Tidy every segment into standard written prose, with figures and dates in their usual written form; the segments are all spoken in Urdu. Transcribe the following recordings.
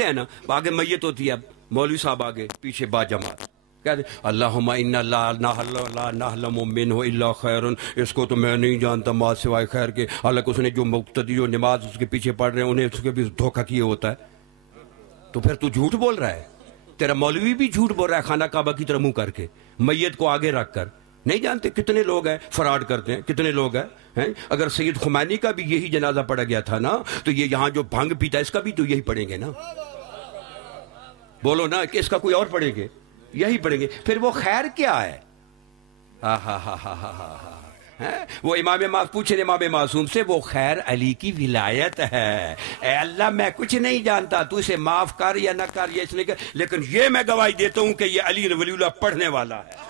ہے نا آگے میت ہوتی ہے, مولوی صاحب آگے پیچھے با جماعت کہتے اللہم انا لا نعلم منہ الا خیر, اس کو تو میں نہیں جانتا ما سوائے خیر کے, حالانکہ اس نے جو مقتدی جو نماز اس کے پیچھے پڑھ رہے ہیں انہیں اس کے بھی دھوکہ کیے ہوتا ہے. تو پھر تو جھوٹ بول رہا ہے, تیرا مولوی بھی جھوٹ بول رہا ہے خانہ کعبہ کی طرح منہ کر کے, میت کو آگے رکھ کر. نہیں جانتے کتنے لوگ ہیں فراڈ کرتے ہیں, کتنے لوگ ہیں. اگر سید خمینی کا بھی یہی جنازہ پڑھا گیا تھا نا تو یہ یہاں جو بھنگ پیتا ہے اس کا بھی تو یہی پڑھیں گے نا. بولو نا کہ اس کا کوئی اور پڑھیں گے, یہی پڑھیں گے. پھر وہ خیر کیا ہے؟ وہ پوچھیں امام معصوم سے, وہ خیر علی کی ولایت ہے. اے اللہ میں کچھ نہیں جانتا, تو اسے معاف کر یا نہ کر یا اس نے کر, لیکن یہ میں گواہی دیتا ہوں کہ یہ علی ولی اللہ پڑھنے والا ہے.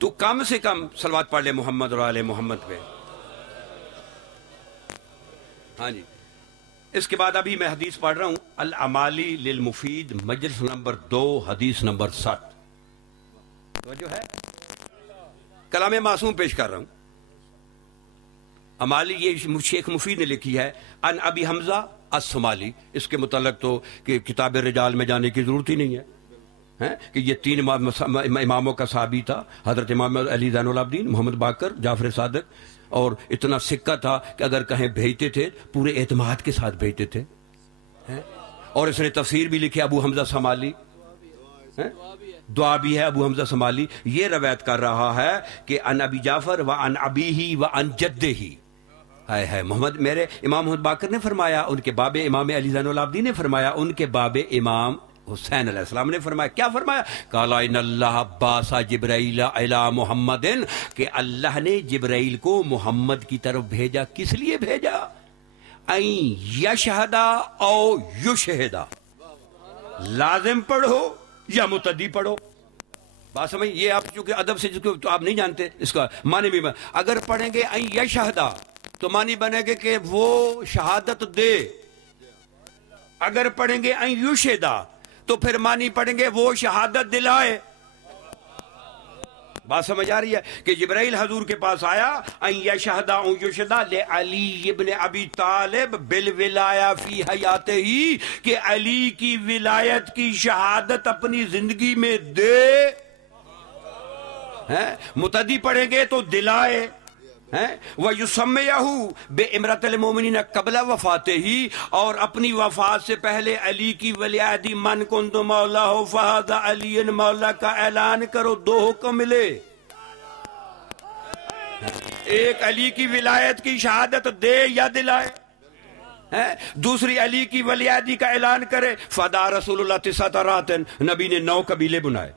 تو کم سے کم صلوات پڑھ لے محمد اور آل محمد پہ. ہاں جی. اس کے بعد ابھی میں حدیث پڑھ رہا ہوں, الامالی للمفید مجلس نمبر 2 حدیث نمبر 7. تو جو ہے کلام معصوم پیش کر رہا ہوں. امالی یہ شیخ مفید نے لکھی ہے, ان ابی حمزہ الصومالی. اس کے متعلق تو کہ کتاب رجال میں جانے کی ضرورت ہی نہیں ہے کہ یہ 3 اماموں کا صحابی تھا, حضرت امام علی زین العابدین, محمد باقر, جعفر صادق, اور اتنا سکہ تھا کہ اگر کہیں بھیجتے تھے پورے اعتماد کے ساتھ بھیجتے تھے. اور اس نے تفسیر بھی لکھی ابو حمزہ صومالی, دعا بھی ہے ابو حمزہ صومالی. یہ روایت کر رہا ہے کہ ان ابی جعفر و ان ابیہ و ان جدہ. ہے محمد میرے امام محمد باقر نے فرمایا, ان کے باب امام علی زین العابدین نے فرمایا, ان کے باب امام حسین علیہ السلام نے فرمایا. کیا فرمایا؟ قال ان اللہ باس جبرائیل الی محمد, کہ اللہ نے جبرائیل کو محمد کی طرف بھیجا. کس لیے بھیجا؟ این یشہدا او یشہدا, لازم پڑھو یا متعدی پڑھو. بات سمجھ, یہ آپ چونکہ ادب سے تو آپ نہیں جانتے اس کا معنی بھی. اگر پڑھیں گے این یشہدا تو معنی بنے گے کہ وہ شہادت دے. اگر پڑھیں گے این یشہدا تو پھر معنی پڑھیں گے وہ شہادت دلائے. بات سمجھ آ رہی ہے کہ جبرائیل حضور کے پاس آیا, ان یشہدا او یشہدا لعلی ابن ابی طالب بالولایا فی حیاتہ, کہ علی کی ولایت کی شہادت اپنی زندگی میں دے. متعدی پڑھیں گے تو دلائے. وَيُسَمِّيَهُ بِإِمْرَةِ الْمُؤْمِنِينَ قَبْلَ وَفَاتِهِ, اور اپنی وفات سے پہلے علی کی ولیعتی من كُنْتُ مَوْلَاهُ فَهَذَا عَلِيٌّ مولا کا اعلان کرو. 2 حکم ملے, ایک علی کی ولایت کی شہادت دے یا دلائے, دوسری علی کی ولیعتی کا اعلان کرے. فَدَعَ رسول اللہ 9 رات, نبی نے 9 قبیلے بنائے.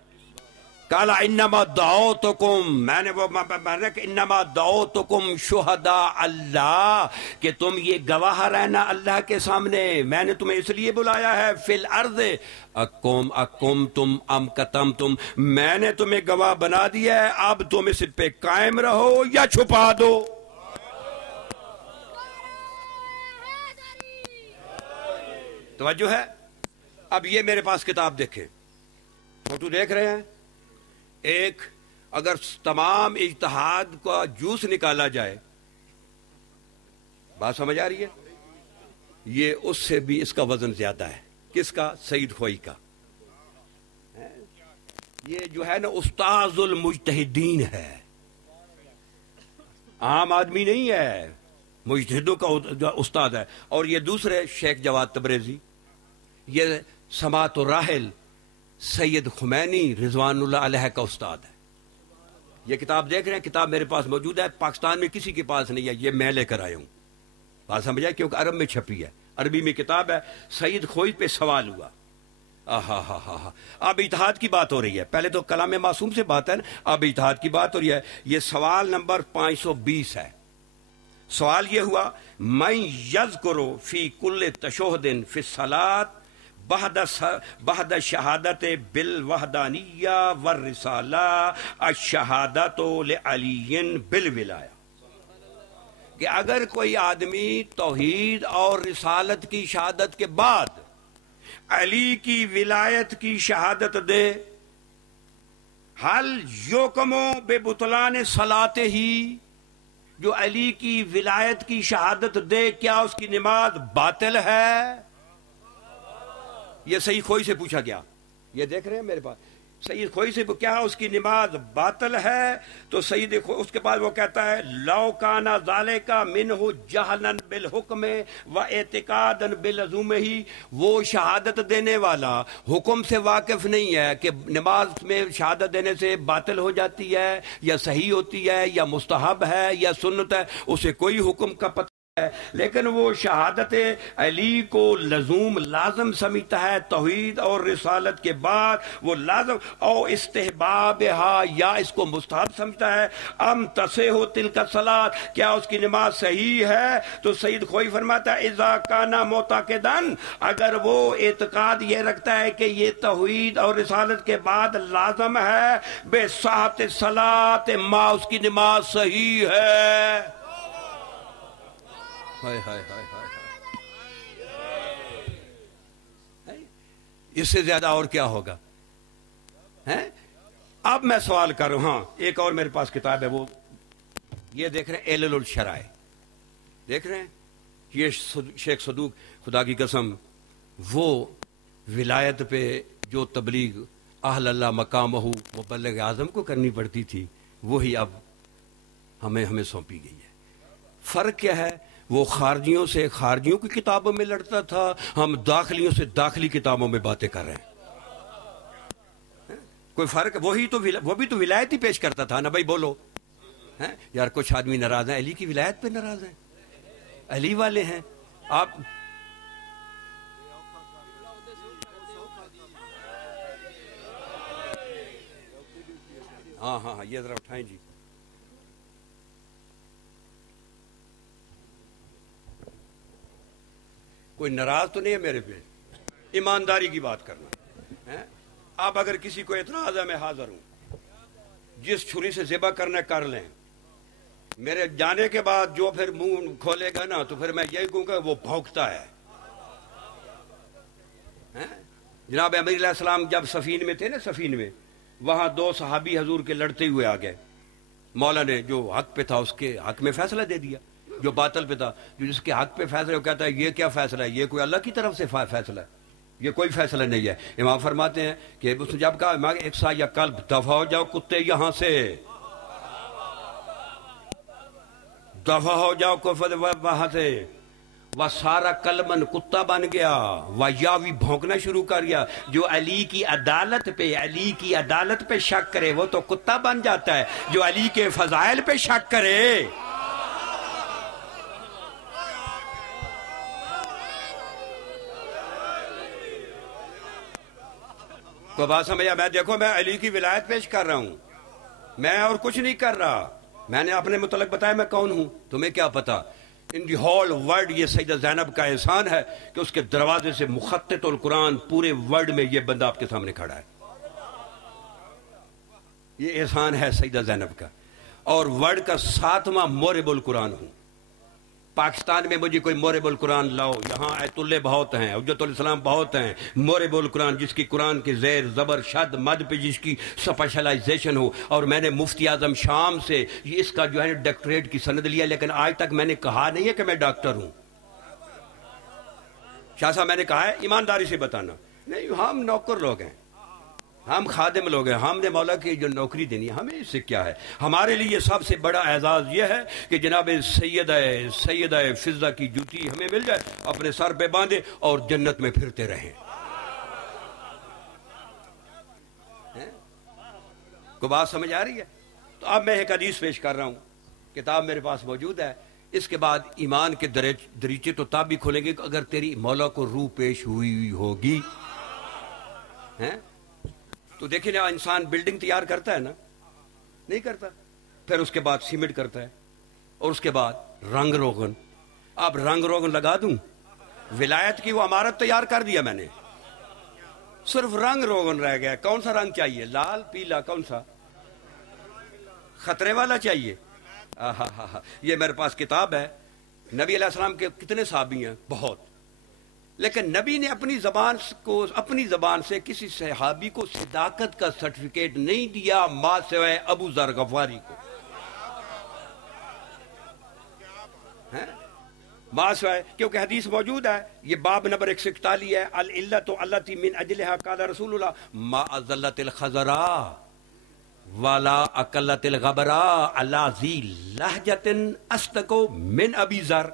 کالا انما دعوتکم, میں نے کہ انما دعوتکم شہداء اللہ, کہ تم یہ گواہ رہنا اللہ کے سامنے, میں نے تمہیں اس لیے بلایا ہے. فی الارض اقمتم ام کتمتم, میں نے تمہیں گواہ بنا دیا ہے, اب تم اس پہ قائم رہو یا چھپا دو. توجہ ہے. اب یہ میرے پاس کتاب دیکھیں, فوٹو دیکھ رہے ہیں. ایک اگر تمام اجتہاد کا جوس نکالا جائے, بات سمجھ آ رہی ہے, یہ اس سے بھی اس کا وزن زیادہ ہے. کس کا؟ سید خوئی کا. یہ جو ہے نا استاذ المجتہدین ہے, عام آدمی نہیں ہے, مجتہدوں کا استاد ہے. اور یہ دوسرے شیخ جواد تبریزی, یہ سماعت الراحل سید خمینی رضوان اللہ علیہ کا استاد ہے. یہ کتاب دیکھ رہے ہیں, کتاب میرے پاس موجود ہے, پاکستان میں کسی کے پاس نہیں ہے, یہ میں لے کر آیا ہوں. بات سمجھا, کیونکہ عرب میں چھپی ہے, عربی میں کتاب ہے. سید خوئی پہ سوال ہوا. اب اتحاد کی بات ہو رہی ہے, پہلے تو کلام معصوم سے بات ہے نا, اب اتحاد کی بات ہو رہی ہے. یہ سوال نمبر 520 ہے. سوال یہ ہوا, من یذکر فی کل تشہد فی الصلاۃ بعد شہادت بالوحدانیہ والرسالہ الشہادت لعلی بالولایہ, کہ اگر کوئی آدمی توحید اور رسالت کی شہادت کے بعد علی کی ولایت کی شہادت دے, حل یوکمو بے بطلان صلاتے ہی, جو علی کی ولایت کی شہادت دے کیا اس کی نماز باطل ہے؟ یہ سید خوئی سے پوچھا گیا، یہ دیکھ رہے ہیں میرے پاس، سید خوئی سے کیا اس کی نماز باطل ہے؟ تو سید اس کے بعد وہ کہتا ہے لو کانا ذالک منہ جہلا بالحکم و اعتقادا باللزوم ہی، وہ شہادت دینے والا حکم سے واقف نہیں ہے کہ نماز میں شہادت دینے سے باطل ہو جاتی ہے یا صحیح ہوتی ہے یا مستحب ہے یا سنت ہے، اسے کوئی حکم کا پتہ ہے، لیکن وہ شہادت علی کو لزوم لازم سمجھتا ہے توحید اور رسالت کے بعد، وہ لازم او استحبابہا یا اس کو مستحب سمجھتا ہے، ام تصح تلک الصلاۃ، کیا اس کی نماز صحیح ہے؟ تو سید خوئی فرماتا ہے اذا کان معتقدن، اگر وہ اعتقاد یہ رکھتا ہے کہ یہ توحید اور رسالت کے بعد لازم ہے، بے صحت الصلاۃ، ما اس کی نماز صحیح ہے۔ ہائے ہائے ہائے ہائے، اس سے زیادہ اور کیا ہوگا؟ اب میں سوال کر رہا ہوں، ہاں ایک اور میرے پاس کتاب ہے، وہ یہ دیکھ رہے ہیں علل الشرائع، دیکھ رہے ہیں یہ شیخ صدوق خدا کی قسم، وہ ولایت پہ جو تبلیغ اہل اللہ مقامہ مبلغ اعظم کو کرنی پڑتی تھی وہی اب ہمیں سونپی گئی ہے۔ فرق کیا ہے؟ وہ خارجیوں سے خارجیوں کی کتابوں میں لڑتا تھا، ہم داخلیوں سے داخلی کتابوں میں باتیں کر رہے ہیں۔ کوئی فرق؟ وہ بھی تو ولایت ہی پیش کرتا تھا نا بھائی، بولو۔ یار کچھ آدمی ناراض ہیں، علی کی ولایت پہ ناراض ہیں، علی والے ہیں آپ۔ ہاں ہاں ہاں، یہ ذرا اٹھائیں جی۔ کوئی ناراض تو نہیں ہے میرے پہ؟ ایمانداری کی بات کرنا۔ اب اگر کسی کو اعتراض ہے میں حاضر ہوں، جس چھری سے ذبح کرنا کر لیں، میرے جانے کے بعد جو پھر منہ کھولے گا نا تو پھر میں یہی کہوں گا وہ بھونکتا ہے۔ جناب امیر علیہ السلام جب سفین میں تھے نا، سفین میں وہاں دو صحابی حضور کے لڑتے ہوئے آ گئے، مولا نے جو حق پہ تھا اس کے حق میں فیصلہ دے دیا، جو باطل پہ تھا جو جس کے حق پہ فیصلہ، وہ کہتا ہے یہ کیا فیصلہ ہے، یہ کوئی اللہ کی طرف سے فیصلہ ہے، یہ کوئی فیصلہ نہیں ہے۔ امام فرماتے ہیں کہ اس نے جب کہا ایک سا یا کلب دفع ہو جاؤ کتے یہاں سے، دفع ہو جاؤ وہاں سے، وہ سارا کلمن کتا بن گیا، وہ یاوی بھونکنا شروع کر گیا۔ جو علی کی عدالت پہ شک کرے وہ تو کتا بن جاتا ہے، جو علی کے فضائل پہ شک کرے۔ کو بات سمجھا؟ میں دیکھو میں علی کی ولایت پیش کر رہا ہوں، میں اور کچھ نہیں کر رہا، میں نے اپنے متعلق بتایا میں کون ہوں، تمہیں کیا پتا؟ ان دی ہول ورلڈ یہ سیدہ زینب کا احسان ہے کہ اس کے دروازے سے مخطط القرآن پورے ورلڈ میں یہ بندہ آپ کے سامنے کھڑا ہے، یہ احسان ہے سیدہ زینب کا، اور ورلڈ کا 7واں مورب القرآن ہوں۔ پاکستان میں مجھے کوئی مورب القرآن لاؤ، یہاں آیت اللہ بہت ہیں، حجت الاسلام بہت ہیں، مورب القرآن جس کی قرآن کے زیر زبر شد مد پہ جس کی سپیشلائزیشن ہو، اور میں نے مفتی اعظم شام سے اس کا جو ہے ڈاکٹریٹ کی سند لیا، لیکن آج تک میں نے کہا نہیں ہے کہ میں ڈاکٹر ہوں۔ شاہ صاحب میں نے کہا ہے ایمانداری سے بتانا، نہیں ہم نوکر لوگ ہیں، ہم خادم لوگ ہیں، ہم نے مولا کی جو نوکری دینی ہے، ہمیں اس سے کیا ہے؟ ہمارے لیے سب سے بڑا اعزاز یہ ہے کہ جناب سیدہ فضہ کی جوتی ہمیں مل جائے، اپنے سر پہ باندھے اور جنت میں پھرتے رہیں۔ کو بات سمجھ آ رہی ہے؟ تو اب میں ایک حدیث پیش کر رہا ہوں، کتاب میرے پاس موجود ہے، اس کے بعد ایمان کے دریچے تو تب بھی کھولیں گے اگر تیری مولا کو روح پیش ہوئی ہوگی۔ تو دیکھیں نا، انسان بلڈنگ تیار کرتا ہے نا، نہیں کرتا، پھر اس کے بعد سیمنٹ کرتا ہے، اور اس کے بعد رنگ روغن۔ اب رنگ روغن لگا دوں، ولایت کی وہ عمارت تیار کر دیا میں نے، صرف رنگ روغن رہ گیا۔ کون سا رنگ چاہیے؟ لال، پیلا، کون سا؟ خطرے والا چاہیے؟ یہ میرے پاس کتاب ہے، نبی علیہ السلام کے کتنے صحابی ہیں؟ بہت، لیکن نبی نے اپنی زبان سے کسی صحابی کو صداقت کا سرٹیفکیٹ نہیں دیا، ماں سوائے ابو ذر غفاری کو۔ معاص ہے، کیونکہ حدیث موجود ہے، یہ باب نمبر 141 ہے، العلت التی من اجلها قال رسول اللہ ما ازلت الخضراء ولا اقلت الغبراء علی ذی لہجۃ اصدق من ابی ذر۔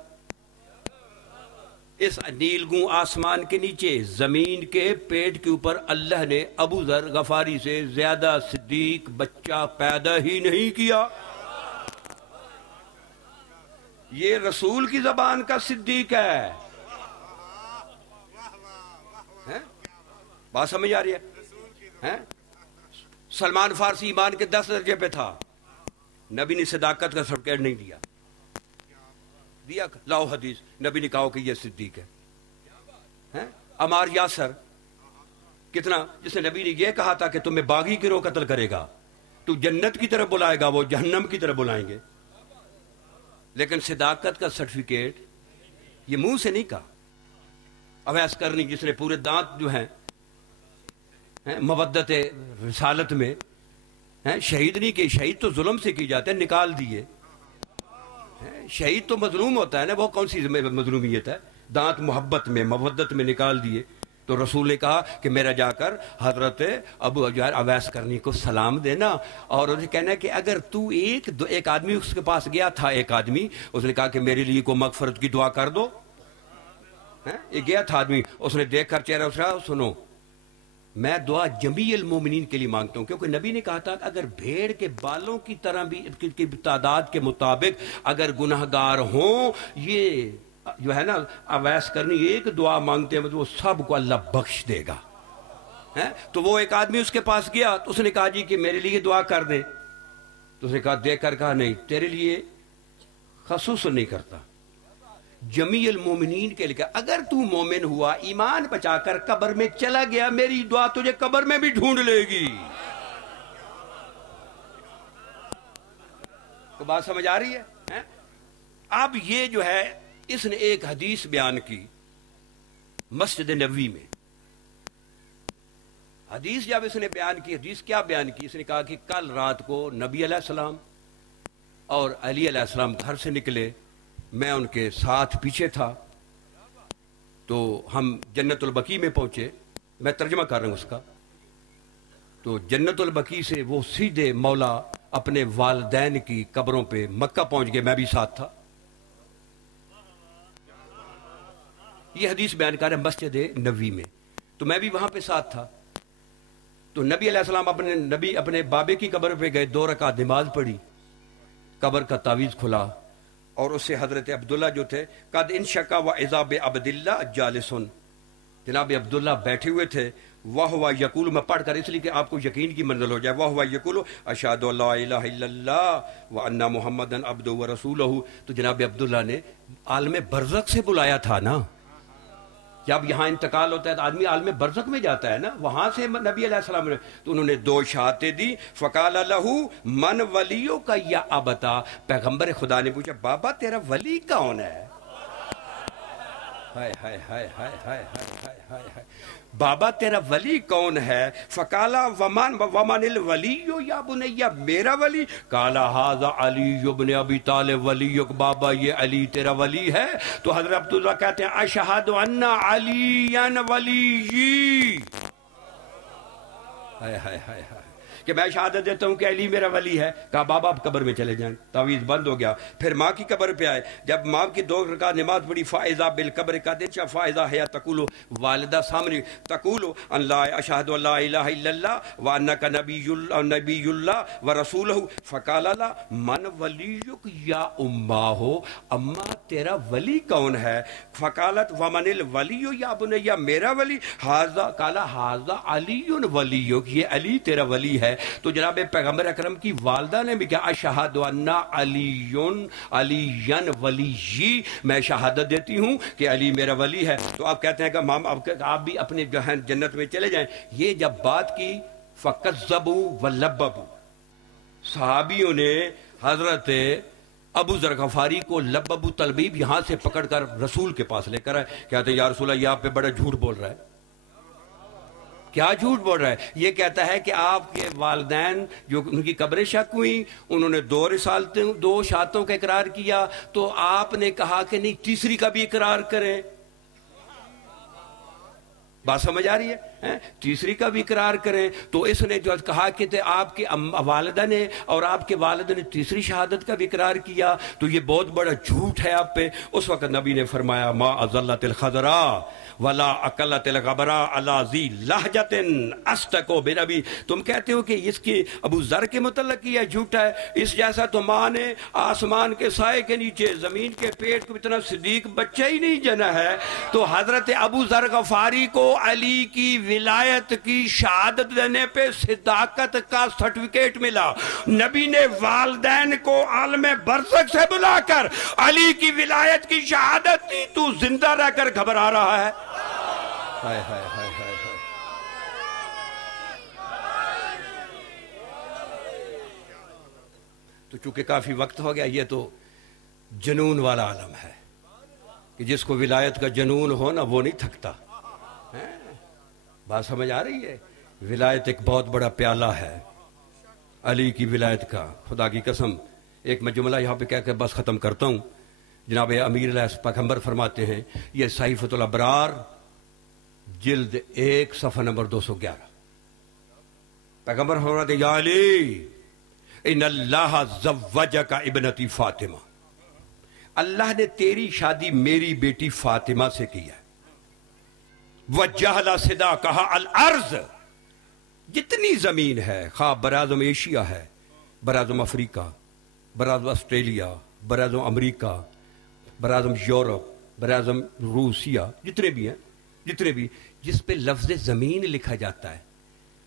اس نیلگوں آسمان کے نیچے زمین کے پیٹ کے اوپر اللہ نے ابو ذر غفاری سے زیادہ صدیق بچہ پیدا ہی نہیں کیا۔ یہ رسول کی زبان کا صدیق ہے، بات سمجھ آ رہی ہے؟ سلمان فارسی ایمان کے 10 درجے پہ تھا، نبی نے صداقت کا سرٹیفکیٹ نہیں دیا لاؤ حدیث، نبی نے کہا کہ یہ صدیق ہے۔ عمار یاسر کتنا، جس نے نبی نے یہ کہا تھا کہ تمہیں باغی گروہ قتل کرے گا، تو جنت کی طرف بلائے گا، وہ جہنم کی طرف بلائیں گے، لیکن صداقت کا سرٹیفکیٹ یہ منہ سے نہیں کہا۔ اویس کرنی جس نے پورے دانت جو ہیں مودت رسالت میں شہید نہیں کی، شہید تو ظلم سے کی جاتے ہیں، نکال دیے۔ شہید تو مظلوم ہوتا ہے نا، وہ کون سی مظلومیت ہے؟ دانت محبت میں مودت میں نکال دیے۔ تو رسول نے کہا کہ میرا جا کر حضرت ابو اویس کرنی کو سلام دینا، اور انہیں کہنا ہے کہ اگر تو ایک آدمی اس کے پاس گیا تھا، ایک آدمی اس نے کہا کہ میرے لیے کو مغفرت کی دعا کر دو، ایک گیا تھا آدمی، اس نے دیکھ کر چہرہ اسرا، سنو میں دعا جمیع المومنین کے لیے مانگتا ہوں، کیونکہ نبی نے کہا تھا کہ اگر بھیڑ کے بالوں کی طرح بھی کی تعداد کے مطابق اگر گناہگار ہوں، یہ جو ہے نا اویس کرنی ایک دعا مانگتے ہیں وہ سب کو اللہ بخش دے گا۔ تو وہ ایک آدمی اس کے پاس گیا، تو اس نے کہا جی کہ میرے لیے دعا کر دے، تو اس نے کہا دیکھ کر کہا نہیں، تیرے لیے خصوص نہیں کرتا، جمیع المومنین کے لیے، اگر تو مومن ہوا ایمان بچا کر قبر میں چلا گیا، میری دعا تجھے قبر میں بھی ڈھونڈ لے گی۔ تو بات سمجھ آ رہی ہے؟ اب یہ جو ہے اس نے ایک حدیث بیان کی مسجد نبوی میں، حدیث جب اس نے بیان کی، حدیث کیا بیان کی؟ اس نے کہا کہ کل رات کو نبی علیہ السلام اور علی علیہ السلام گھر سے نکلے، میں ان کے ساتھ پیچھے تھا، تو ہم جنت البقیع میں پہنچے، میں ترجمہ کر رہا ہوں اس کا، تو جنت البقیع سے وہ سیدھے مولا اپنے والدین کی قبروں پہ مکہ پہنچ گئے، میں بھی ساتھ تھا۔ یہ حدیث بیان کر رہے ہیں مسجد نبوی میں، تو میں بھی وہاں پہ ساتھ تھا۔ تو نبی علیہ السلام اپنے بابے کی قبر پہ گئے، 2 رکعت نماز پڑھی، قبر کا تعویذ کھلا، اور اس سے حضرت عبداللہ جو تھے، قد انشقا واذا بعبداللہ جالسن، جناب عبداللہ بیٹھے ہوئے تھے، وہو یقول، میں پڑھ کر اس لیے کہ آپ کو یقین کی منزل ہو جائے، وہو یقول اشہد ان لا الہ الا اللہ وان محمدا عبدہ ورسولہ، تو جناب عبداللہ نے عالم برزخ سے بلایا تھا نا، جب یہاں انتقال ہوتا ہے تو آدمی عالم برزخ میں جاتا ہے نا، وہاں سے نبی علیہ السلام نے، تو انہوں نے 2 شہادتیں دی، فقال لہو من ولیو کا یا ابتا، پیغمبر خدا نے پوچھا بابا تیرا ولی کون ہے؟ ہائے ہائے ہائے ہائے ہائے ہائے ہائے ہائے، بابا تیرا ولی کون ہے؟ فقالا ومن الولی یا بنی، میرا ولی؟ قالا ھذا علی بن ابی طالب ولیک، بابا یہ علی تیرا ولی ہے؟ تو حضرت عبداللہ کہتے ہیں اشہد ان علی ولی، ہائے ہائے ہائے ہائے، کہ میں شہادت دیتا ہوں کہ علی میرا ولی ہے۔ کہا بابا آپ قبر میں چلے جائیں، تعویذ بند ہو گیا۔ پھر ماں کی قبر پہ آئے، جب ماں کی 2 رکعت نماز پڑھی، فائزہ بالقبر کا دچا فائزہ ہے تقول، والدہ سامنے تقول ان لا اشہد ان لا الہ الا اللہ وانک نبی اللہ ورسولہ، فقال لا من ولیک یا اماہ، اما تیرا ولی کون ہے؟ فقالت ومن الولی یا بنی، میرا ولی؟ ھذا قال ھذا علی ولیک، یہ علی تیرا ولی ہے۔ تو جناب پیغمبر اکرم کی والدہ نے بھی کہا اشہد ان علی ولی، میں شہادت دیتی ہوں کہ علی میرا ولی ہے۔ تو آپ کہتے ہیں کہ آپ بھی اپنے جنت میں چلے جائیں۔ یہ جب بات کی فکذبوا ولببوا، صحابیوں نے حضرت ابو ذر غفاری کو لببوا تلبیب یہاں سے پکڑ کر رسول کے پاس لے کر آئے، کہتے ہیں یا رسول اللہ یہ آپ پہ بڑا جھوٹ بول رہا ہے، کیا جھوٹ بول رہا ہے؟ یہ کہتا ہے کہ آپ کے والدین جو ان کی قبریں شک ہوئیں، انہوں نے 2 رسالتیں 2 شہادتوں کا اقرار کیا، تو آپ نے کہا کہ نہیں تیسری کا بھی اقرار کریں۔ بات سمجھ آ رہی ہے؟ تیسری کا بھی اقرار کریں۔ تو اس نے جو کہا کہ آپ کے والدہ نے اور آپ کے والد نے تیسری شہادت کا بھی اقرار کیا، تو یہ بہت بڑا جھوٹ ہے آپ پہ۔ اس وقت نبی نے فرمایا ما اضلت الخضراء ولا اقلت الغبراء علی ذی لہجۃ اصدق بنبی۔ تم کہتے ہو کہ اس کے ابو ذر کے متعلق یہ جھوٹا ہے، اس جیسا تو ماں نے آسمان کے سائے کے نیچے زمین کے پیٹ کو اتنا صدیق بچہ ہی نہیں جنا ہے۔ تو حضرت ابو ذر غفاری کو علی کی ولایت کی شہادت دینے پہ صداقت کا سرٹیفکیٹ ملا۔ نبی نے والدین کو عالم برزخ سے بلا کر علی کی ولایت کی شہادت دی، تو زندہ رہ کر گھبرا رہا ہے۔ ہائے ہائے ہائے ہائے ہائے۔ تو چونکہ کافی وقت ہو گیا، یہ تو جنون والا عالم ہے کہ جس کو ولایت کا جنون ہو نا وہ نہیں تھکتا۔ بات سمجھ آ رہی ہے؟ ولایت ایک بہت بڑا پیالہ ہے علی کی ولایت کا۔ خدا کی قسم، ایک میں جملہ یہاں پہ کہہ کے بس ختم کرتا ہوں۔ جناب امیر علیہ پیغمبر فرماتے ہیں، یہ صحیفۃ الابرار جلد 1 صفحہ نمبر 211، پیغمبر فرماتے ہیں یا علی ان اللہ زوجک ابنتی فاطمہ، اللہ نے تیری شادی میری بیٹی فاطمہ سے کی ہے۔ وجہلا صدا کہا الارض، جتنی زمین ہے، خواہ براعظم ایشیا ہے، براعظم افریقہ، براعظم آسٹریلیا، براعظم امریکہ، براعظم یورپ، براعظم روسیہ، جتنے بھی ہیں، جتنے بھی جس پہ لفظ زمین لکھا جاتا ہے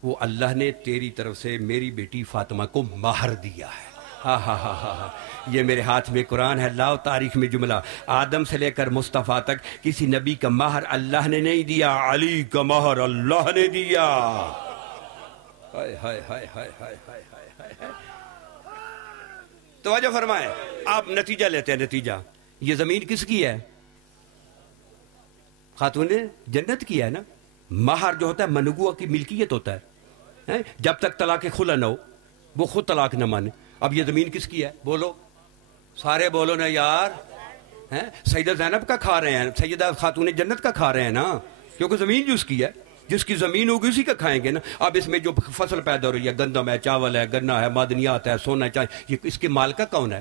وہ اللہ نے تیری طرف سے میری بیٹی فاطمہ کو مہر دیا ہے۔ ہاں ہاں ہاں ہاں ہاں، یہ میرے ہاتھ میں قرآن ہے، لاؤ تاریخ میں جملہ، آدم سے لے کر مصطفیٰ تک کسی نبی کا مہر اللہ نے نہیں دیا، علی کا مہر اللہ نے دیا۔ ہائے ہائے ہائے ہائے ہائے ہائے ہائے ہائے۔ توجہ فرمائیں، آپ نتیجہ لیتے ہیں۔ نتیجہ یہ زمین کس کی ہے؟ خاتون جنت کی ہے نا۔ مہر جو ہوتا ہے منگوا کی ملکیت ہوتا ہے، جب تک طلاق خلا نہ ہو وہ خود طلاق نہ مانے۔ اب یہ زمین کس کی ہے؟ بولو، سارے بولو نا یار۔ سیدہ زینب کا کھا رہے ہیں، سیدہ خاتون جنت کا کھا رہے ہیں نا، کیونکہ زمین جو اس کی ہے، جس کی زمین ہوگی اسی کا کھائیں گے نا۔ اب اس میں جو فصل پیدا ہو رہی ہے، گندم ہے، چاول ہے، گنا ہے، معدنیات ہے، سونا ہے، چاندی، یہ اس کے مالکہ کون ہے؟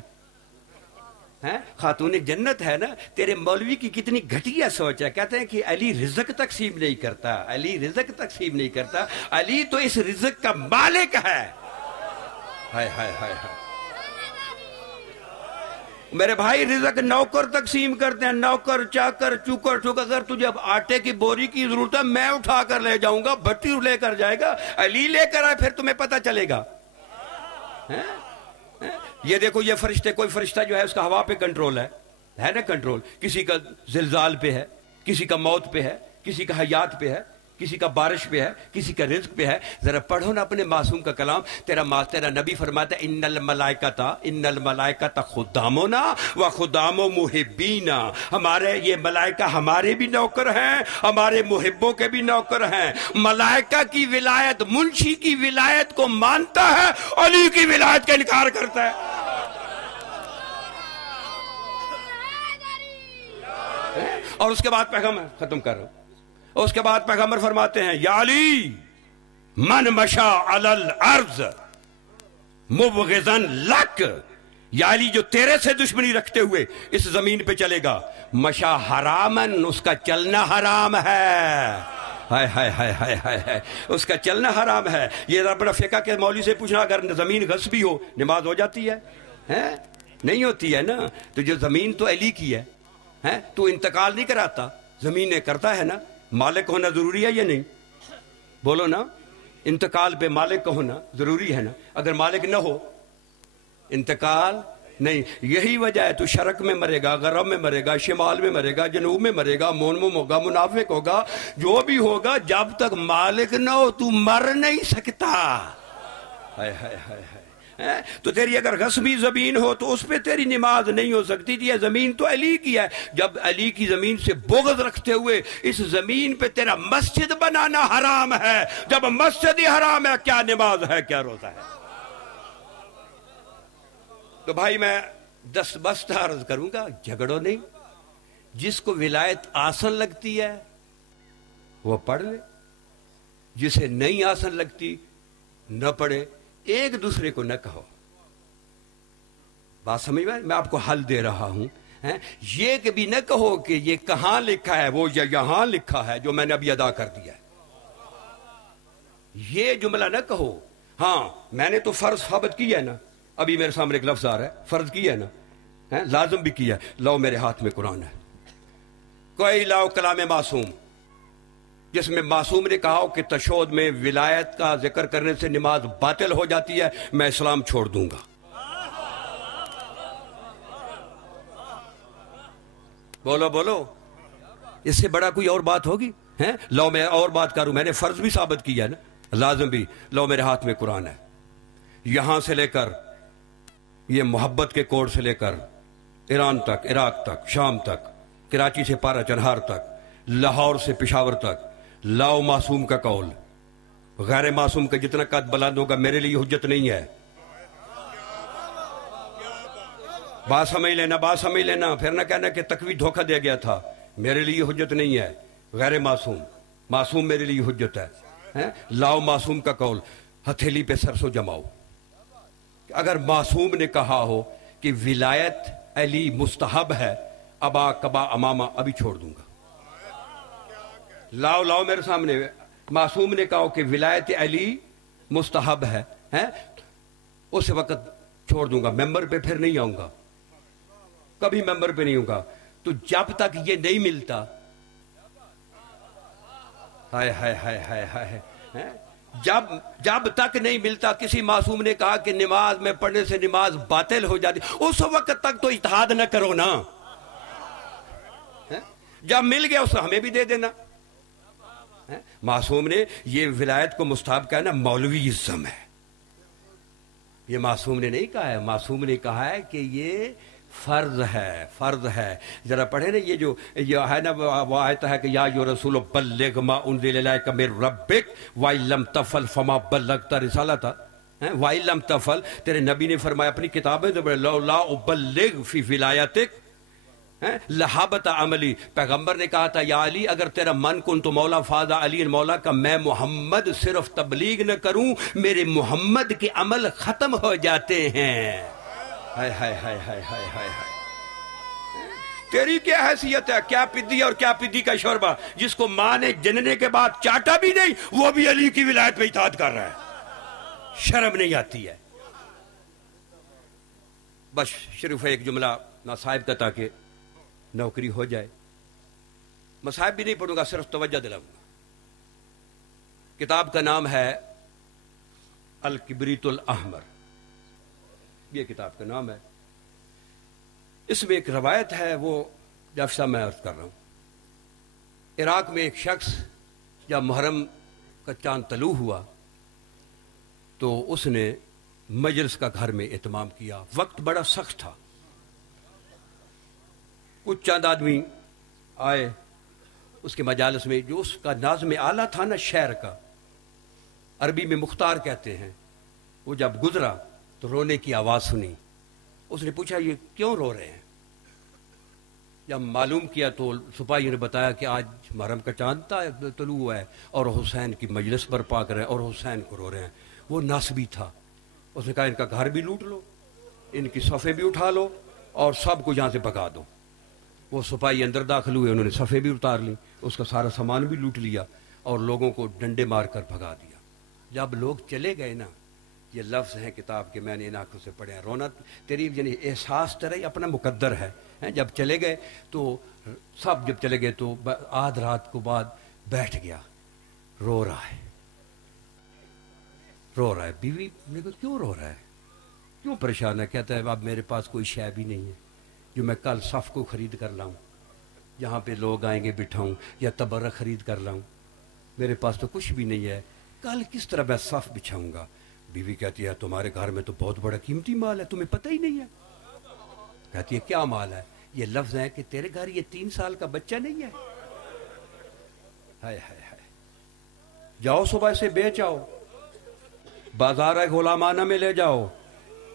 خاتون جنت ہے نا۔ تیرے مولوی کی کتنی گھٹیا سوچ ہے، کہتے ہیں کہ علی رزق تقسیم نہیں کرتا، علی رزق تقسیم نہیں کرتا، علی تو اس رزق کا مالک ہے۔ ہائے ہائے ہائے ہائے میرے بھائی، رزق نوکر تقسیم کرتے ہیں، نوکر، چاکر، چوکر چوکر۔ اگر تجھے اب آٹے کی بوری کی ضرورت ہے میں اٹھا کر لے جاؤں گا، بھٹی لے کر جائے گا، علی لے کر آئے، پھر تمہیں پتہ چلے گا۔ یہ دیکھو، یہ فرشتے، کوئی فرشتہ جو ہے اس کا ہوا پہ کنٹرول ہے نا کنٹرول، کسی کا زلزال پہ ہے، کسی کا موت پہ ہے، کسی کا حیات پہ ہے، کسی کا بارش پہ ہے، کسی کا رزق پہ ہے۔ ذرا پڑھو نا اپنے معصوم کا کلام۔ تیرا نبی فرماتا ہے ان الملائکۃ خدامنا و خدام محبینا، ہمارے یہ ملائکہ ہمارے بھی نوکر ہیں، ہمارے محبوں کے بھی نوکر ہیں۔ ملائکہ کی ولایت، منشی کی ولایت کو مانتا ہے، علی کی ولایت کا انکار کرتا ہے۔ اور اس کے بعد پیغمبر ختم کر رہا ہوں، اس کے بعد پیغمبر فرماتے ہیں یا علی من مشا علی الارض مبغضا لک، یا علی جو تیرے سے دشمنی رکھتے ہوئے اس زمین پہ چلے گا، مشا حرامن، اس کا چلنا حرام ہے۔ ہائے ہائے ہائے ہائے ہائے، اس کا چلنا حرام ہے۔ یہ ربنا فقہ کے مولوی سے پوچھنا، اگر زمین غصبی ہو نماز ہو جاتی ہے؟ نہیں ہوتی ہے نا۔ تو جو زمین تو علی کی ہے، تو انتقال نہیں کراتا، زمین نے کرتا ہے نا۔ مالک ہونا ضروری ہے یا نہیں؟ بولو نا، انتقال پہ مالک کا ہونا ضروری ہے نا۔ اگر مالک نہ ہو انتقال نہیں۔ یہی وجہ ہے تو شرق میں مرے گا، غرب میں مرے گا، شمال میں مرے گا، جنوب میں مرے گا، مونمم ہوگا، منافق ہوگا، جو بھی ہوگا، جب تک مالک نہ ہو تو مر نہیں سکتا۔ ہائے ہائے ہائے ہائے۔ تو تیری اگر غصبی زمین ہو تو اس پہ تیری نماز نہیں ہو سکتی تھی. یہ زمین تو علی کی ہے. جب علی کی زمین سے بغض رکھتے ہوئے اس زمین پہ تیرا مسجد بنانا حرام ہے, جب مسجد ہی حرام ہے, کیا نماز ہے, کیا روزہ ہے؟ تو بھائی میں دست بست عرض کروں گا, جھگڑو نہیں. جس کو ولایت آسن لگتی ہے وہ پڑھ لے, جسے نہیں آسن لگتی نہ پڑھے. ایک دوسرے کو نہ کہو. بات سمجھ میں, میں آپ کو حل دے رہا ہوں. یہ کہ بھی نہ کہو کہ یہ کہاں لکھا ہے, وہ یہاں لکھا ہے جو میں نے ابھی ادا کر دیا ہے. یہ جملہ نہ کہو. ہاں میں نے تو فرض ثابت کیا ہے نا, ابھی میرے سامنے ایک لفظ آ رہا ہے, فرض کیا ہے نا, لازم بھی کیا ہے. لاؤ میرے ہاتھ میں قرآن ہے, کوئی لاؤ کلام معصوم, جس میں معصوم نے کہا کہ تشہد میں ولایت کا ذکر کرنے سے نماز باطل ہو جاتی ہے, میں اسلام چھوڑ دوں گا. بولو بولو, اس سے بڑا کوئی اور بات ہوگی؟ لو میں اور بات کروں, میں نے فرض بھی ثابت کیا ہے نا, لازم بھی. لو میرے ہاتھ میں قرآن ہے, یہاں سے لے کر یہ محبت کے کوڑ سے لے کر ایران تک, عراق تک, شام تک, کراچی سے پارا چنہار تک, لاہور سے پشاور تک, لاؤ معصوم کا قول. غیر معصوم کا جتنا قد بلند ہوگا میرے لیے حجت نہیں ہے. بات سمجھ لینا, بات سمجھ لینا, پھر نہ کہنا کہ تقوی دھوکہ دیا گیا تھا. میرے لیے حجت نہیں ہے غیر معصوم, معصوم میرے لیے حجت ہے. لاؤ معصوم کا قول, ہتھیلی پہ سرسوں جماؤ. اگر معصوم نے کہا ہو کہ ولایت علی مستحب ہے, ابا کبا امامہ, ابھی چھوڑ دوں گا. لاؤ لاؤ میرے سامنے, معصوم نے کہا کہ ولایت علی مستحب ہے, اس وقت چھوڑ دوں گا. ممبر پہ پھر نہیں آؤں گا, کبھی ممبر پہ نہیں ہوں گا. تو جب تک یہ نہیں ملتا, ہائے ہائے ہائے ہائے ہائے, جب تک نہیں ملتا, کسی معصوم نے کہا کہ نماز میں پڑھنے سے نماز باطل ہو جاتی, اس وقت تک تو اجتہاد نہ کرو نا. جب مل گیا اس ہمیں بھی دے دینا. معصوم نے یہ ولایت کو مستحب کہا نا, مولوی ازم ہے. یہ معصوم نے نہیں کہا ہے, معصوم نے کہا ہے کہ یہ فرض ہے, فرض ہے. ذرا پڑھے نا یہ جو یہ ہے نا, وہ آیت ہے کہ یا ایھا الرسول بلغ ما انزل الیک من ربک وان لم تفعل فما بلغت رسالتہ. وان لم تفعل, تیرے نبی نے فرمایا اپنی کتاب میں, لولا ابلغ فی ولایتک لہابت عملی. پیغمبر نے کہا تھا یا علی اگر تیرا من کن تو مولا فاض علی مولا کا میں محمد صرف تبلیغ نہ کروں, میرے محمد کے عمل ختم ہو جاتے ہیں. ہائے ہائے ہائے ہائے ہائے ہائے ہائے, تیری کیا حیثیت ہے؟ کیا پدی اور کیا پدی کا شوربہ, جس کو ماں نے جننے کے بعد چاٹا بھی نہیں, وہ بھی علی کی ولایت پہ اطاعت کر رہا ہے. شرم نہیں آتی ہے؟ بس صرف ایک جملہ ناصاحب کا تاکہ نوکری ہو جائے. مصاحب بھی نہیں پڑھوں گا, صرف توجہ دلاؤں گا. کتاب کا نام ہے الکبریت الاحمر, یہ کتاب کا نام ہے. اس میں ایک روایت ہے, وہ جب سے میں عرض کر رہا ہوں. عراق میں ایک شخص جب محرم کا چاند طلوع ہوا تو اس نے مجلس کا گھر میں اہتمام کیا. وقت بڑا سخت تھا. کچھ چند آدمی آئے اس کے مجالس میں, جو اس کا ناظم اعلیٰ تھا نا شعر کا, عربی میں مختار کہتے ہیں. وہ جب گزرا تو رونے کی آواز سنی. اس نے پوچھا یہ کیوں رو رہے ہیں؟ جب معلوم کیا تو سپاہیوں نے بتایا کہ آج محرم کا چاند طلوع ہوا ہے اور حسین کی مجلس برپا کر رہے ہیں اور حسین کو رو رہے ہیں. وہ ناسبی تھا. اس نے کہا ان کا گھر بھی لوٹ لو, ان کی صفیں بھی اٹھا لو اور سب کو یہاں سے بھگا دو. وہ سپاہی اندر داخل ہوئے, انہوں نے صفیں بھی اتار لیں, اس کا سارا سامان بھی لوٹ لیا اور لوگوں کو ڈنڈے مار کر بھگا دیا. جب لوگ چلے گئے نا, یہ لفظ ہیں کتاب کے, میں نے ان آنکھوں سے پڑھے ہیں. رونا تیری یعنی احساس تیرا ہی اپنا مقدر ہے. جب چلے گئے تو سب جب چلے گئے تو آدھ رات کو بعد بیٹھ گیا, رو رہا ہے, رو رہا ہے. بیوی نے کہا کیوں رو رہا ہے, کیوں پریشان ہے؟ کہتا ہے اب میرے پاس کوئی شے بھی نہیں ہے جو میں کل صف کو خرید کر لاؤں, جہاں پہ لوگ آئیں گے بٹھاؤں, یا تبرک خرید کر لاؤں. میرے پاس تو کچھ بھی نہیں ہے, کل کس طرح میں صف بچھاؤں گا؟ بیوی کہتی ہے تمہارے گھر میں تو بہت بڑا قیمتی مال ہے، تمہیں پتہ ہی نہیں ہے؟ کہتی ہے کیا مال ہے؟ یہ لفظ ہے کہ تیرے گھر یہ 3 سال کا بچہ نہیں ہے؟ ہائے ہائے ہائے، جاؤ صبح سے بیچ آؤ، بازار ہے غلامانہ میں لے جاؤ،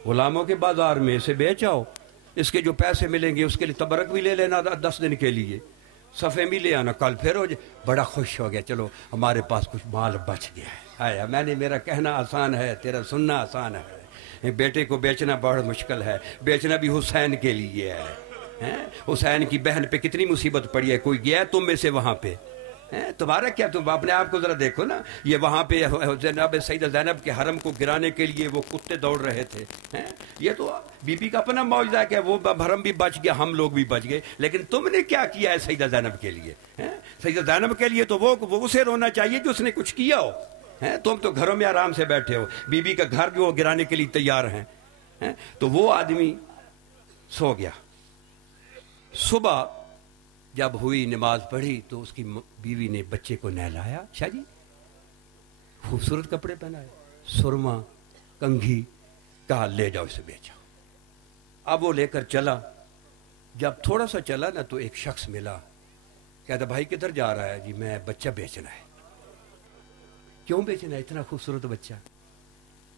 غلاموں کے بازار میں اسے بیچ آؤ، اس کے جو پیسے ملیں گے اس کے لیے تبرک بھی لے لینا 10 دن کے لیے، صفے بھی لے آنا، کل پھر ہو جائے۔ بڑا خوش ہو گیا، چلو ہمارے پاس کچھ مال بچ گیا ہے۔ میں نے، میرا کہنا آسان ہے، تیرا سننا آسان ہے۔ بیٹے کو بیچنا بہت مشکل ہے، بیچنا بھی حسین کے لیے ہے۔ حسین کی بہن پہ کتنی مصیبت پڑی ہے، کوئی گیا تم میں سے وہاں پہ؟ تمہارا کیا، تم اپنے آپ کو ذرا دیکھو نا، یہ وہاں پہ جناب سیدہ زینب کے حرم کو گرانے کے لیے وہ کتے دوڑ رہے تھے۔ یہ تو بی بی کا اپنا معجزہ ہے کہ وہ حرم بھی بچ گیا، ہم لوگ بھی بچ گئے، لیکن تم نے کیا کیا ہے سیدہ زینب کے لیے؟ سیدہ زینب کے لیے تو وہ اسے رونا چاہیے جو اس نے کچھ کیا ہو۔ تم تو گھروں میں آرام سے بیٹھے ہو، بی بی کا گھر بھی وہ گرانے کے لیے تیار ہیں۔ تو وہ آدمی سو گیا۔ صبح جب ہوئی، نماز پڑھی تو اس کی بیوی نے بچے کو نہلایا، شاہ جی خوبصورت کپڑے پہنائے، سرما، کنگھی، کہا لے جاؤ اسے بیچو۔ اب وہ لے کر چلا، جب تھوڑا سا چلا نا تو ایک شخص ملا، کہتا بھائی کدھر جا رہا ہے؟ جی میں بچہ بیچنا ہے۔ کیوں بیچنا ہے؟ اتنا خوبصورت بچہ،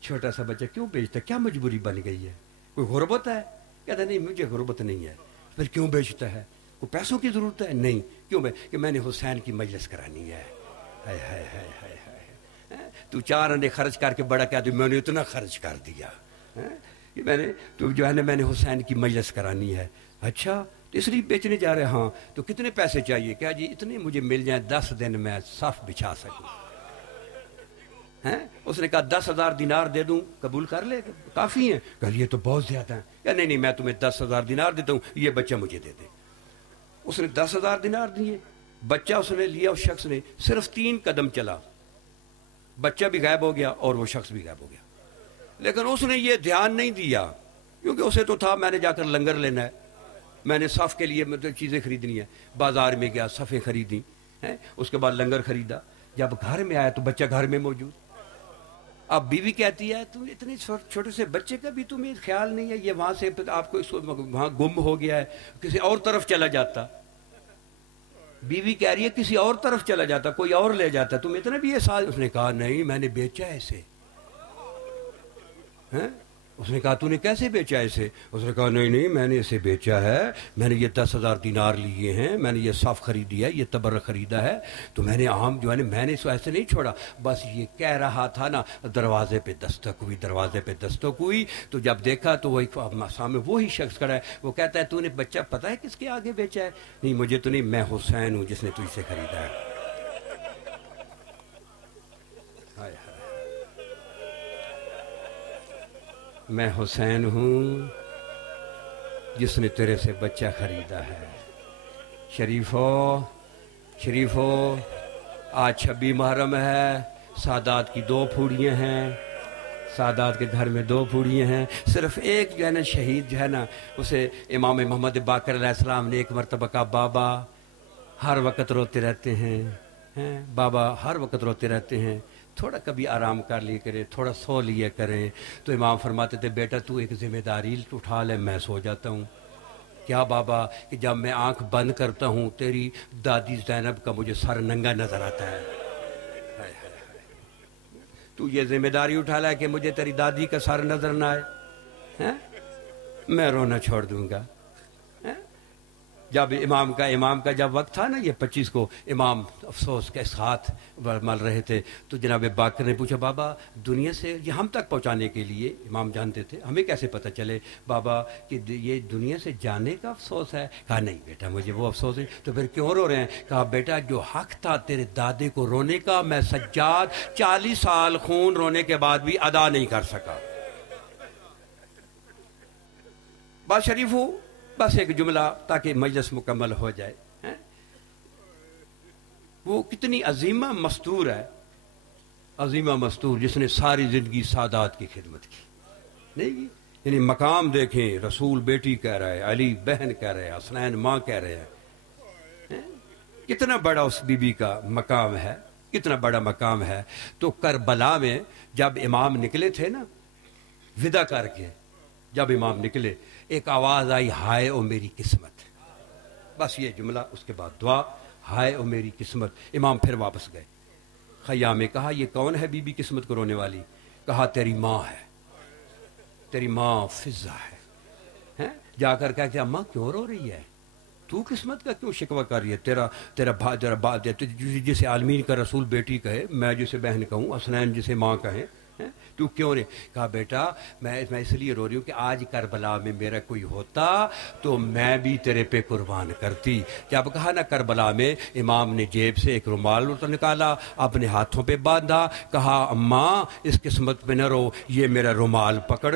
چھوٹا سا بچہ کیوں بیچتا ہے؟ کیا مجبوری بن گئی ہے؟ کوئی غربت ہے؟ کہتا نہیں مجھے غربت نہیں ہے۔ پھر کیوں بیچتا ہے؟ کوئی پیسوں کی ضرورت ہے؟ نہیں۔ کیوں کہ میں نے حسین کی مجلس کرانی ہے۔ ہائے ہائے ہائے ہائے ہائے، تو 4 انڈے خرچ کر کے بڑا کہتے میں نے اتنا خرچ کر دیا، میں نے تو جو ہے نا میں نے حسین کی مجلس کرانی ہے۔ اچھا تو اس لیے بیچنے جا رہے؟ ہاں۔ تو کتنے پیسے چاہیے؟ کیا جی اتنے مجھے مل جائیں 10 دن میں صف بچھا سکوں۔ اس نے کہا 10,000 دینار دے دوں، قبول کر لے؟ کافی ہیں؟ کہ یہ تو بہت زیادہ ہیں۔ کہ نہیں نہیں میں تمہیں 10,000 دینار دیتا ہوں، یہ بچہ مجھے دے دے۔ اس نے 10,000 دینار دیے، بچہ اس نے لیا، اس شخص نے صرف 3 قدم چلا، بچہ بھی غائب ہو گیا اور وہ شخص بھی غائب ہو گیا۔ لیکن اس نے یہ دھیان نہیں دیا، کیونکہ اسے تو تھا میں نے جا کر لنگر لینا ہے، میں نے صف کے لیے چیزیں خریدنی ہے۔ بازار میں گیا، صفیں خریدی، اس کے بعد لنگر خریدا۔ جب گھر میں آیا تو بچہ گھر میں موجود۔ اب بیوی کہتی ہے تم اتنے چھوٹے سے بچے کا بھی تمہیں خیال نہیں ہے؟ یہ وہاں سے آپ کو وہاں گم ہو گیا ہے، کسی اور طرف چلا جاتا۔ بیوی کہہ رہی ہے کسی اور طرف چلا جاتا، کوئی اور لے جاتا، تم اتنا بھی احساس؟ اس نے کہا نہیں میں نے بیچا ہے اسے۔ اس نے کہا تو نے کیسے بیچا اسے؟ اس نے کہا نہیں نہیں میں نے اسے بیچا ہے، میں نے یہ 10,000 دینار لیے ہیں، میں نے یہ صف خریدی ہے، یہ تبرک خریدا ہے، تو میں نے عام جو ہے نا میں نے اس کو ایسے نہیں چھوڑا، بس یہ کہہ رہا تھا نا دروازے پہ دستک ہوئی، دروازے پہ دستک ہوئی، تو جب دیکھا تو وہ سامنے وہی شخص کھڑا ہے، وہ کہتا ہے تو نے بچہ پتہ ہے کس کے آگے بیچا ہے؟ نہیں مجھے تو نہیں، میں حسین ہوں جس نے تجھ سے خریدا ہے۔ میں حسین ہوں جس نے تیرے سے بچہ خریدا ہے۔ شریفو آج 26 محرم ہے، سادات کی 2 پھوڑیاں ہیں، سادات کے گھر میں 2 پھوڑیاں ہیں، صرف ایک جو ہے نا شہید جو ہے نا اسے امام محمد باقر علیہ السلام نے ایک مرتبہ کہا بابا ہر وقت روتے رہتے ہیں، بابا ہر وقت روتے رہتے ہیں، تھوڑا کبھی آرام کر لیے کرے، تھوڑا سو لیے کریں۔ تو امام فرماتے تھے بیٹا تو ایک ذمہ داری اٹھا لے، میں سو جاتا ہوں۔ کیا بابا؟ کہ جب میں آنکھ بند کرتا ہوں تیری دادی زینب کا مجھے سر ننگا نظر آتا ہے۔ تو یہ ذمہ داری اٹھا لے کہ مجھے تیری دادی کا سر نظر نہ آئے، میں رونا چھوڑ دوں گا۔ جب امام کا جب وقت تھا نا یہ 25 کو، امام افسوس کے ساتھ مل رہے تھے، تو جناب باقر نے پوچھا بابا دنیا سے یہ ہم تک پہنچانے کے لیے، امام جانتے تھے ہمیں کیسے پتہ چلے بابا کہ یہ دنیا سے جانے کا افسوس ہے؟ کہا نہیں بیٹا مجھے وہ افسوس ہے۔ تو پھر کیوں رو رہے ہیں؟ کہا بیٹا جو حق تھا تیرے دادے کو رونے کا، میں سجاد 40 سال خون رونے کے بعد بھی ادا نہیں کر سکا۔ بات شریف ہو، بس ایک جملہ تاکہ مجلس مکمل ہو جائے۔ وہ کتنی عظیمہ مستور ہے، عظیمہ مستور، جس نے ساری زندگی سادات کی خدمت کی۔ نہیں یعنی مقام دیکھیں، رسول بیٹی کہہ رہا ہے، علی بہن کہہ رہے ہیں، حسنین ماں کہہ رہے ہیں، کتنا بڑا اس بی بی کا مقام ہے۔ کتنا بڑا مقام ہے. تو کربلا میں جب امام نکلے تھے نا ودا کر کے، جب امام نکلے ایک آواز آئی، ہائے او میری قسمت. بس یہ جملہ، اس کے بعد دعا، ہائے او میری قسمت. امام پھر واپس گئے. خیام نے کہا یہ کون ہے بی بی قسمت کو رونے والی؟ کہا تیری ماں ہے، تیری ماں فضہ ہے. جا کر کہا کہ اماں کیوں رو رہی ہے؟ تو قسمت کا کیوں شکوہ کر رہی ہے؟ تیرا باپ جسے عالمین کا رسول بیٹی کہے، میں جسے بہن کہوں، حسنین جسے ماں کہیں، تو کیوں نہیں؟ کہا بیٹا میں اس لیے رو رہی ہوں کہ آج کربلا میں میرا کوئی ہوتا تو میں بھی تیرے پہ قربان کرتی. جب کہا نا کربلا میں، امام نے جیب سے ایک رومال نکالا، اپنے ہاتھوں پہ باندھا، کہا اماں اس قسمت پہ نہ رو، یہ میرا رومال پکڑ